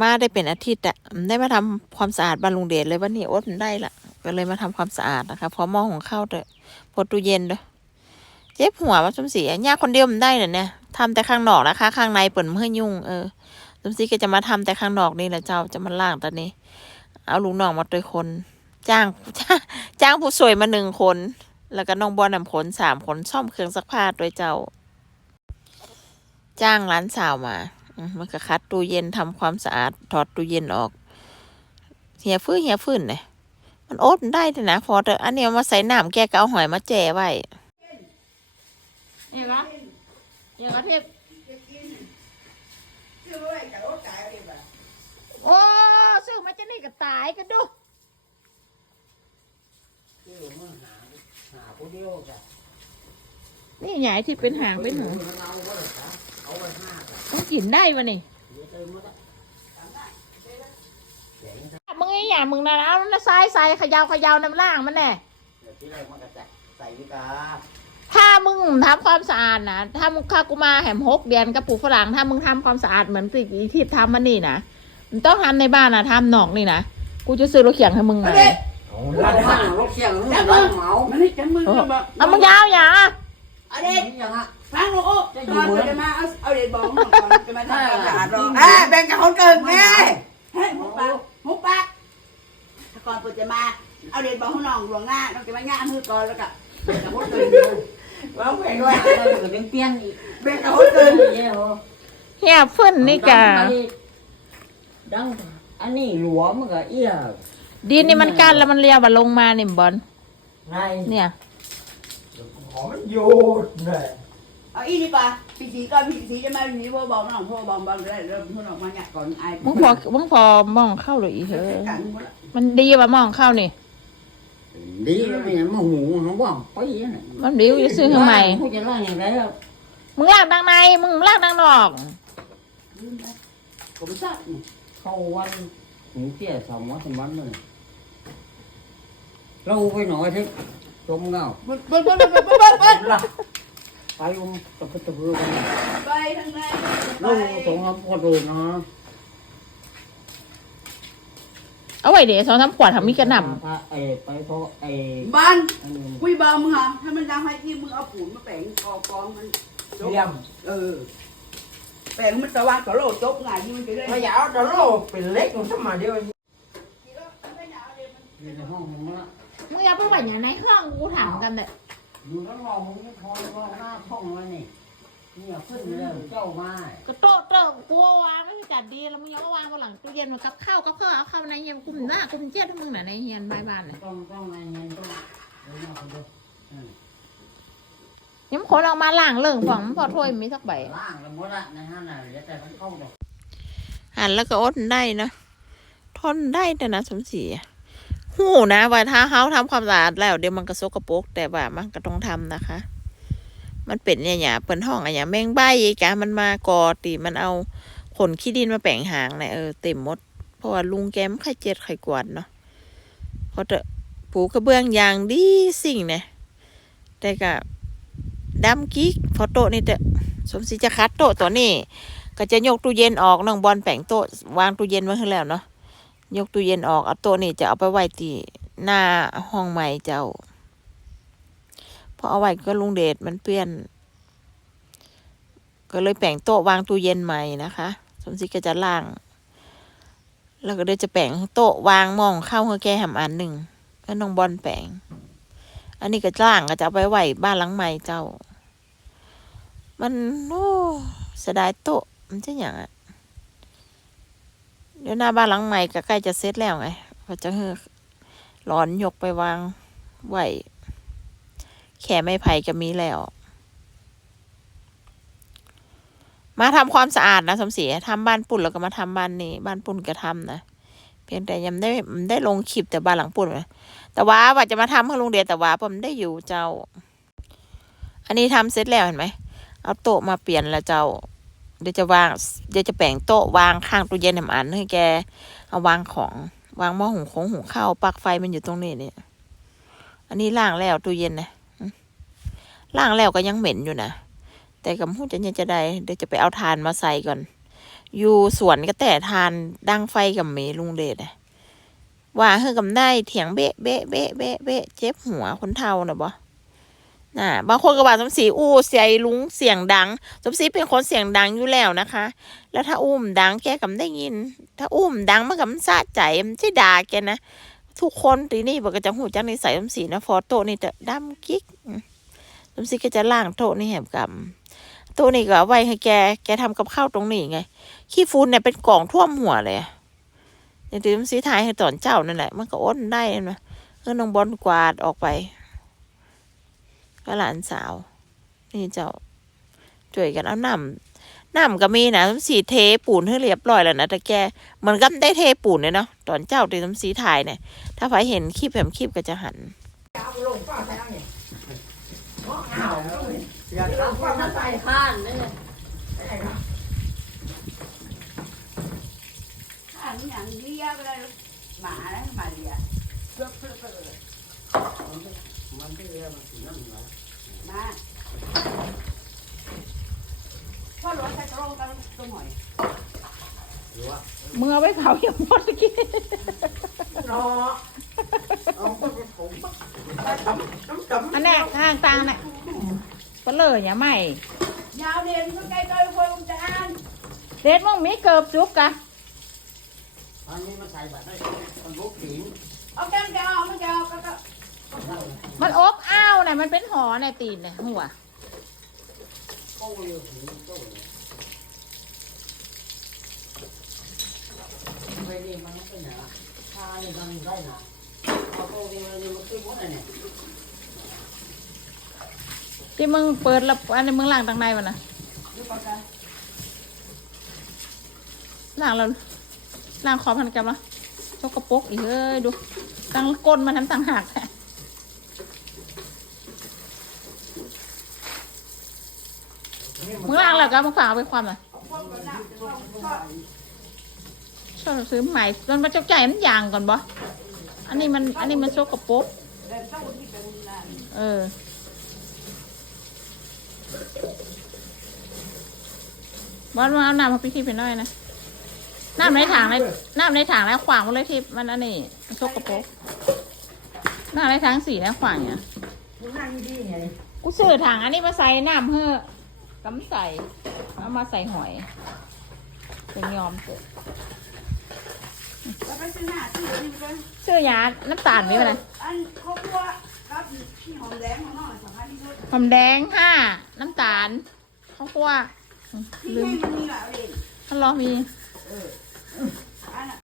มาได้เป็นอาทิตย์อะได้มาทำความสะอาดบ้านลุงเดชเลยวันนี้โอ๊ตมันได้ละก็เลยมาทำความสะอาดนะคะพอหม้อของข้าวเด้อพอตู้เย็นเด้อเจ็บหัวว่าสมศรีอะย่าคนเดียวมันได้เหรอเนี่ยทำแต่ข้างนอกนะคะ ข้างในเปิดเพื่อยุ่งเออสมศรีก็จะมาทำแต่ข้างนอกนี่แหละเจ้าจะมาล่างตอนนี้ เอาลูกน้องมาตัวคน จ้างจ้างผู้สวยมาหนึ่งคน แล้วก็น้องบอลนำคนสามคนซ่อมเครื่องซักผ้าโดยเจ้า จ้างร้านสาวมา มันก็คัดตู้เย็นทำความสะอาดถอดตู้เย็นออกเหี่ยฟื้นเหี่ยฟื้นเนี่ยมันโอ๊ตมันได้ด้วยนะพอแต่อันนี้มาใส่น้ำแกก็เอาหอยมาแจ่ไว้เนี่ยปะเนี่ยกระเทพโอ้ซื้อมาจะนี่ก็ตายกันดูนี่ใหญ่ที่เป็นหางเป็นหัวมันเอาไว้จ้ะเอาไว้ห้าจ้ะ ต้อง กินได้วะนี่เดี๋ยวเติมมาละเจ๋งจ้ะมึงไอ้หยามึงนะเอาน้ำทรายใส่เขยาวขยาวน้ำล่างมันแน่เดี๋ยวที่แรกมันก็จะใส่วิกาถ้ามึงทำความสะอาดนะถ้ามึงเข้ากูมาแหมหกเดือนกับปลูกฝรั่งถ้ามึงทำความสะอาดเหมือนสิ่งที่ทำมันนี่นะมึงต้องทำในบ้านนะทำนอกนี่นะกูจะซื้อรถเขียงให้มึงมาเอาร้านห้างรถเชียงร้านเหมามันนี่จังมึงเอาก็บอกเอามึงยาวอย่าเอาเด็ดนี่ยังอะ ฟังลูกโอ้ตอนจะมาเอาเอาเด็ดบอกก่อนจะมาทำความสะอาดรออ่าแบ่งกับคนเกินไงเฮ้ยหุบปากหุบปากถ้าก่อนปุ๊จะมาเอาเด็ดบอกให้น้องหลวงหน้าน้องจะมาง่ายมือก่อนแล้วก็แบ่งกับคนเกินว่าแบ่งด้วยเราอยู่เป็นเปี้ยนอีกแบ่งกับคนเกินเยอะเฮียฟื้นนี่กะดังอันนี้หลวมมันก็เอี้ยดินนี่มันกั้นแล้วมันเลียวมาลงมาเนี่ยบอลไงเนี่ยหอมมันโยดเลย เอาอีนี่ป่ะพี่สีก่อนพี่สีจะมาหนีพ่อบอกน้องพ่อบอกบอกได้เริ่มพ่อน้องมาหยักก่อนไอ้มึงพอมึงพอมองเข้าเลยอีเถเออะกันหมดละมันดีว่ามองเข้านี่ดีแล้วเนี่ยมันหูมันว่างไปเนี่ยมันดีอยู่ซื้อทำไมผู้จะล่างอย่างไรอะมึงลากดังในมึงลากดังนอกผมทราบนี่เข้าวันหูเตี้ยสองวันสามวันเลยเราไปหน่อยที่จมเงาเบิ้ลเบิ้ลเบิ้ลเบิ้ลเบิ้ลเบิ้ลล่ะ ไปอุ้มตะพุตะพือกันไปทางไหนเราตรงนั้นพอเลยนะเอาไว้เดี๋ยวสองสามขวดทำมีกระหน่ไอ้ไปเพราะไอ้บ้านคุยเบามึงอะถ้ามันดังให้ที่มึงเอาปูนมาแปะกองกองมันจบเลี่ยมเออแปะมันตะวันตะโลจบไงที่มันจะได้พยาวดอลโลเป็นเล็กมันสมาเดียวอยู่ในห้องมึงละำมึงอย่าไปไหวอย่างในห้องกูถามกันเลย อยู่ทั้งรองมึงนี่พอรองหน้าห้องเลยนี่เนี่ยขึ้นเลยเจ้าไม้ก็โต๊ะโต๊ะกูวางไม่จัดดีแล้วมึงยังมาวางบนหลังตู้เย็นมันกับข้าวกับข้าวเอาเข้าในเฮียนกูมันหน้ากูมันเจี๊ยดให้มึงน่ะในเฮียนบ้านบ้านน่ะต้องต้องในเงินต้องเดี๋ยวมาคนเดียวยังคนออกมาล่างเรื่องฝั่งมันพอถ้วยมีสักใบล่างแล้วหมดละในห้างน่ะเดี๋ยวแต่มันเข้าดอกหันแล้วก็อดได้นะทนได้แต่นะสมศรีอะ หูนะว่าถ้าเขาทำความสะอาดแล้ว เดี๋ยวมันก็สกปรกแต่ว่ามันก็ต้องทำนะคะ มันเป็นเนี่ยอย่าเปิ่นห้องอะอย่าแมงใบอีกะมันมากอตีมันเอาขนขี้ดินมาแปลงหางเนี่ยเออเต็มหมด เพราะว่าลุงแกมไข่เจ็ดไข่กวาดเนาะเพราะเถอะปูกระเบื้องอย่างดีสิ่งเนี่ยแต่ก็ดำกิ๊กพอโตะนี่เถอะสมศรีจะคัดโต๊ะตัวนี้ ก็จะยกตู้เย็นออกน้องบอลแปลงโต๊ะวางตู้เย็นไว้ให้แล้วเนาะ ยกตู้เย็นออกเอาโต๊ะนี่จะเอาไปไว้ที่หน้าห้องใหม่เจ้าเพอเอาไว้ก็ลุงเดชมันเปื้อนก็เลยแปลงโต๊ะวางตู้เย็นใหม่นะคะสมศรีก็จะล่าง แล้วก็เดี๋ยวจะแปลงโต๊ะวางมองเข้าเฮอแกแหมอันหนึ่งแล้วน้องบอลแปลงอันนี้ก็ล่างก็จะเอาไปไว้บ้านหลังใหม่เจ้า มันโอ้เสียดายโต๊ะมันจะอย่างอะ ดี๋ยวหน้าบ้านหลังใหม่ก็ใกล้จะเสร็จแล้วไงพอจะเฮอหลอนยกไปวางไหวแค่ไม่ไผ่ก็มีแล้ว มาทำความสะอาดนะสมศรีทำบ้านปุ่นแล้วก็มาทำบ้านนี้ บ้านปุ่นก็ทำนะเพียงแต่ยังได้ได้ลงคลิปแต่บ้านหลังปุ่นนะแต่ว่าว่าจะมาทำให้ลุงเดียแต่ว่าผมได้อยู่เจ้า อันนี้ทำเสร็จแล้วเห็นไหมเอาโต๊ะมาเปลี่ยนแล้วเจ้า เดี๋ยวจะวางเดี๋ยวจะแปลงโต๊ะวางข้างตู้เย็นแหมอันให้แกเอาวางของวางหม้อหุงของหุงข้าวปลั๊กไฟมันอยู่ตรงนี้เนี่ยอันนี้ล่างแล้วตู้เย็นนะล่างแล้วก็ยังเหม็นอยู่นะแต่กับพูดจะยังจะได้เดี๋ยวจะไปเอาถ่านมาใส่ก่อน อยู่สวนก็แต่ทานดังไฟกับเมลุงเดชอะว่าเฮือกำได้เถียงเบะเบะเบะเบะเบะเจ็บหัวคนเท่านะบ่ นะบางคนก็ว่าสมศรีอู้เสียลุงเสียงดัง สมศรีเป็นคนเสียงดังอยู่แล้วนะคะ แล้วถ้าอุ้มดังแกกำได้ยิน ถ้าอุ้มดังมันกำสะใจมันจะด่าแกนะทุกคนทีนี่บอกก็จะหูจักนิสัยสมศรีนะฟอโต้นี่จะดำกิ๊กสมศรีก็จะล่างโตนี่แหบกำโตนี่ก็ไว้ให้แกแกทำกับข้าวตรงนี้ไงขี้ฟูนเนี่ยเป็นกล่องท่วมหัวเลยอย่างที่สมศรีถ่ายให้ตอนเจ้านั่นแหละ มันก็อ้นได้นะเออน้องบอลกวาดออกไป ก็หลานสาว นี่เจ้าช่วยกันเอาน้ำน้ำก็มีนะสมศรีเทปูนให้เรียบร้อยแล้วนะแต่แกเหมือนกับได้เทปูนเลยเนาะตอนเจ้าที่สมศรีถ่ายเนี่ยถ้าใครเห็นคลิปแผมคลิปก็จะหันเอาลงป้าใส่เอาเนี่ยเพราะอ้าวเลยอยากรับว่ามันใส่ข้านนี่ใส่ครับอ่านอย่างเดียวก็ได้หมาแล้วหมาเดียว เพื่อเพื่อเพื่อมันที่เรียกมันสีน้ำเหรอมาพ่อหลวงใส่กระโรงกันตัวหน่อยหรือว่ามึงเอาไปเผาอย่างหมดกี้เนาะเอาไปเป็นผมทำน้ำจำอันแรกทางตางน่ะเปลือยอย่าไม่ยาวเด่นก็ใกล้ตัวคนจะอ่านเด็ดมึงมีเกิบจุกกะอันนี้มันใส่แบบได้มันลุกหินเอาแก้มจะเอามันจะเอาก็ก็ มันอบอ้าวน่ะมันเป็นหอน่ะตีนน่ะหัวโก้เลยหินโก้เลยไปนี่มันไม่เป็นหนาชานี่มันได้หนาเอาโก้นี่มันมันขึ้นหมดเลยเนี่ยที่มึงเปิดแล้วอันนี้มึงล้างตังในมันนะดูก่อนกันล้างแล้วล้างคอพันกับละสกปรกอีกเอ้ยดูตั้งก้นมันทำต่างหากแท้ มึงล้างแล้วก็มึงฝากเอาไปความน่ะเอาคนก่อนนะจะต้องชอบชอบซื้อใหม่มันมาเจ้าใจมันยางก่อนบ่อันนี้มันอันนี้มันสกปรกเดินต้องที่เป็นนั่นเออบอลมาเอาน้ำมาพิธีไปหน่อยนะน้ำในถังในน้ำในถังแล้วขวางมันเลยที่มันอันนี้มันสกปรกน้ำในถังสีแล้วขวางเนี่ยมึงนั่งดีๆไงกูซื้อถังอันนี้มาใส่น้ำเพื่อ กำใส่เอามาใส่หอยเป็นยอมเถอะแล้วไปซื้อหน้าซื้อนี่มันซื้อยาน้ำตาลมีอะไรอันครอบครัวรับที่หอมแดงของน้องสำคัญที่สุดหอมแดงห้าน้ำตาลข้าวคั่วที่ลืมให้มันมีหลายเด่นท่านรอมี เออ